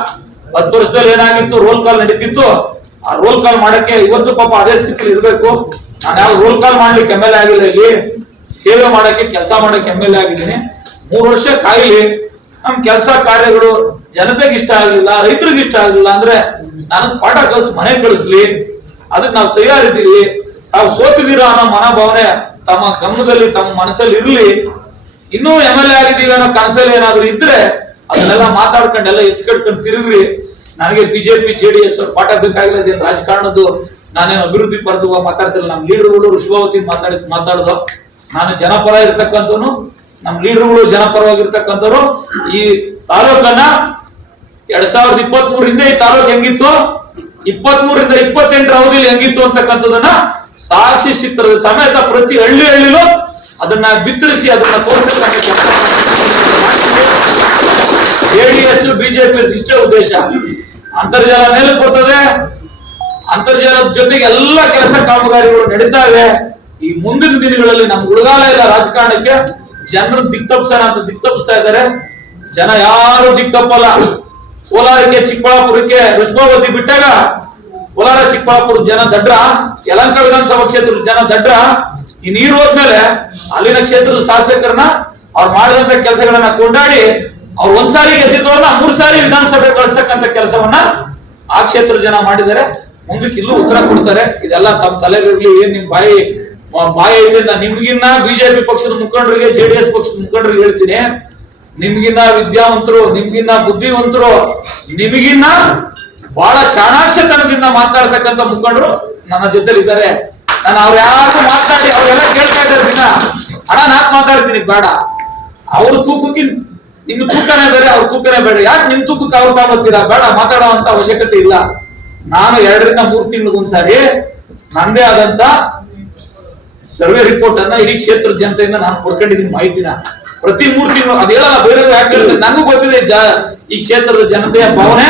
10 ವರ್ಷದಲ್ಲಿ ಏನಾಗಿತ್ತು, roll call ನಡೀತಿತ್ತು. ಆ ರೋಲ್ ಕಾಲ್ ಮಾಡಕ್ಕೆ ಇವತ್ತು ಪಾಪ ಅದೇ ಸ್ಥಿತಿಲಿ ಇರ್ಬೇಕು. ನಾನು ಯಾವ ರೋಲ್ ಕಾಲ್ ಮಾಡ್ಲಿಕ್ಕೆ MLA ಆಗಿಲ್ಲ, ಇಲ್ಲಿ ಸೇವೆ ಮಾಡಕ್ಕೆ ಕೆಲಸ ಮಾಡಕ್ಕೆ MLA ಆಗಿದ್ದೀನಿ. 3 ವರ್ಷ ಕಾಯಿಲಿ ನಮ್ ಕೆಲಸ ಕಾರ್ಯಗಳು ಜನತೆಗೆ ಇಷ್ಟ ಆಗ್ಲಿಲ್ಲ, ರೈತರಿಗೆ ಇಷ್ಟ ಆಗ್ಲಿಲ್ಲ ಅಂದ್ರೆ ನನಗ್ ಪಾಠ ಕಲ್ಸಿ ಮನೆ ಕಳಿಸ್ಲಿ, ಅದಕ್ಕೆ ನಾವು ತಯಾರಿದ್ದೀವಿ. ತಾವು ಸೋತಿದ್ದೀರಾ ಅನ್ನೋ ಮನೋಭಾವನೆ ತಮ್ಮ ಗಮನದಲ್ಲಿ ತಮ್ಮ ಮನಸ್ಸಲ್ಲಿ ಇರ್ಲಿ. ಇನ್ನೂ MLA ಆಗಿದ್ದೀವಿ ಅನ್ನೋ ಕನಸಲ್ಲಿ ಏನಾದ್ರು ಇದ್ರೆ ಅದನ್ನೆಲ್ಲ ಮಾತಾಡ್ಕೊಂಡೆಲ್ಲ ಎತ್ಕಟ್ಕೊಂಡು ತಿರುಗ್ರಿ. ನನಗೆ ಬಿಜೆಪಿ JDS ಅವ್ರು ಪಾಠ ಬೇಕಾಗಿಲ್ಲ. ಇದೇನು ರಾಜಕಾರಣದ್ದು ನಾನೇನು ಅಭಿವೃದ್ಧಿ ಪರದು ಮಾತಾಡ್ತಿಲ್ಲ. ನಮ್ಮ ಲೀಡರ್ಗಳು ಋಷಭಾವತಿ ಮಾತಾಡೋದು ನಾನು ಜನಪರ ಇರ್ತಕ್ಕಂಥವ್ನು, ನಮ್ಮ ಲೀಡರ್ಗಳು ಜನಪರವಾಗಿರ್ತಕ್ಕಂಥವ್ರು. ಈ ತಾಲೂಕನ್ನ 2023 ಈ ತಾಲೂಕು ಹೆಂಗಿತ್ತು, 23 28 ಅವಧಿಯಲ್ಲಿ ಹೆಂಗಿತ್ತು ಅಂತಕ್ಕಂಥದನ್ನ ಸಾಕ್ಷಿ ಚಿತ್ರದ ಸಮೇತ ಪ್ರತಿ ಹಳ್ಳಿಲೂ ಅದನ್ನ ಬಿತ್ತರಿಸಿ ಅದನ್ನ ತೋರಿಸ್ತಕ್ಕಂಥ JDS ಬಿಜೆಪಿ ಇಷ್ಟೇ ಉದ್ದೇಶ. ಅಂತರ್ಜಾಲ ಮೇಲೆ ಬರ್ತದೆ, ಅಂತರ್ಜಾಲದ ಜೊತೆಗೆ ಎಲ್ಲ ಕೆಲಸ ಕಾಮಗಾರಿಗಳು ನಡೀತಾ ಇವೆ. ಈ ಮುಂದಿನ ದಿನಗಳಲ್ಲಿ ನಮ್ಗೆ ಉಳಿಗಾಲ ಇಲ್ಲ ರಾಜಕಾರಣಕ್ಕೆ. ಜನರು ದಿಕ್ತಪ್ಸನ ಅಂತ ದಿಕ್ತಪ್ಸ್ತಾ ಇದ್ದಾರೆ. ಜನ ಯಾರು ದಿಕ್ತಪ್ಪಲ್ಲ. ಕೋಲಾರಕ್ಕೆ ಚಿಕ್ಕಬಳ್ಳಾಪುರಕ್ಕೆ ಋಷಭಾವತಿ ಬಿಟ್ಟಾಗ ಕೋಲಾರ ಚಿಕ್ಕಬಳ್ಳಾಪುರ ಜನ ದಡ್ರ, ಯಲಹಂಕ ವಿಧಾನಸಭಾ ಕ್ಷೇತ್ರದ ಜನ ದಡ್ರ. ಈ ನೀರು ಹೋದ್ಮೇಲೆ ಅಲ್ಲಿನ ಕ್ಷೇತ್ರದ ಶಾಸಕರನ್ನ ಅವ್ರು ಮಾಡಿದಂತ ಕೆಲಸಗಳನ್ನ ಕೊಂಡಾಡಿ ಅವ್ರು ಒಂದ್ಸಾರಿ ಗೆದ್ದಿದ್ದವ್ರನ್ನ 3 ಸಾರಿ ವಿಧಾನಸಭೆ ಕಳಿಸ್ತಕ್ಕಂಥ ಕೆಲಸವನ್ನ ಆ ಕ್ಷೇತ್ರದ ಜನ ಮಾಡಿದ್ದಾರೆ. ಮುಂದಕ್ಕೆ ಇಲ್ಲೂ ಉತ್ತರ ಕೊಡ್ತಾರೆ. ಇದೆಲ್ಲ ತಮ್ಮ ತಲೆಗಿರ್ಲಿ. ಏನ್ ನಿಮ್ ಬಾಯಿ ಐತೆ. ನಿಮ್ಗಿನ್ನ ಬಿಜೆಪಿ ಪಕ್ಷದ ಮುಖಂಡರಿಗೆ JDS ಪಕ್ಷದ ಮುಖಂಡರಿಗೆ ಹೇಳ್ತೀನಿ, ನಿಮ್ಗಿನ್ನ ವಿದ್ಯಾವಂತರು, ನಿಮ್ಗಿನ್ನ ಬುದ್ಧಿವಂತರು, ನಿಮಗಿನ್ನ ಬಹಳ ಚಾಣಾಕ್ಷತನದಿಂದ ಮಾತಾಡ್ತಕ್ಕಂಥ ಮುಖಂಡರು ನನ್ನ ಜೊತೆಲಿ ಇದ್ದಾರೆ. ನಾನು ಅವ್ರು ಯಾರು ಮಾತಾಡಿ ಅವ್ರೆಲ್ಲ ಕೇಳ್ತಾ ಇದ್ದಾರೆ ದಿನ, ಅಣ್ಣ ನಾಕ್ ಮಾತಾಡ್ತೀನಿ ಬೇಡ, ಅವ್ರ ತೂಕಕ್ಕೆ ನಿಮ್ ತೂಕನೇ ಬೇರೆ, ಅವ್ರ ತೂಕನೇ ಬೇಡ, ಯಾಕೆ ನಿಮ್ ತೂಕಕ್ಕೆ ಅವ್ರು ತಾವತ್ತೀರಾ, ಬೇಡ ಮಾತಾಡೋ ಅಂತ ಅವಶ್ಯಕತೆ ಇಲ್ಲ. ನಾನು 2 ರಿಂದ 3 ತಿಂಗಳಿಗೊಂದ್ಸಾರಿ ನಂದೇ ಆದಂತ ಸರ್ವೆ ರಿಪೋರ್ಟ್ ಅನ್ನ ಇಡೀ ಕ್ಷೇತ್ರದ ಜನತೆಯಿಂದ ನಾನು ಕೊಡ್ಕೊಂಡಿದ್ದೀನಿ ಮಾಹಿತಿನ. ಪ್ರತಿ 3 ತಿಂಗಳು ಅದೇಳಲ್ಲ ಬೇರೆ ಯಾಕೆ, ನನಗೂ ಗೊತ್ತಿದೆ ಈ ಕ್ಷೇತ್ರದ ಜನತೆಯ ಭಾವನೆ.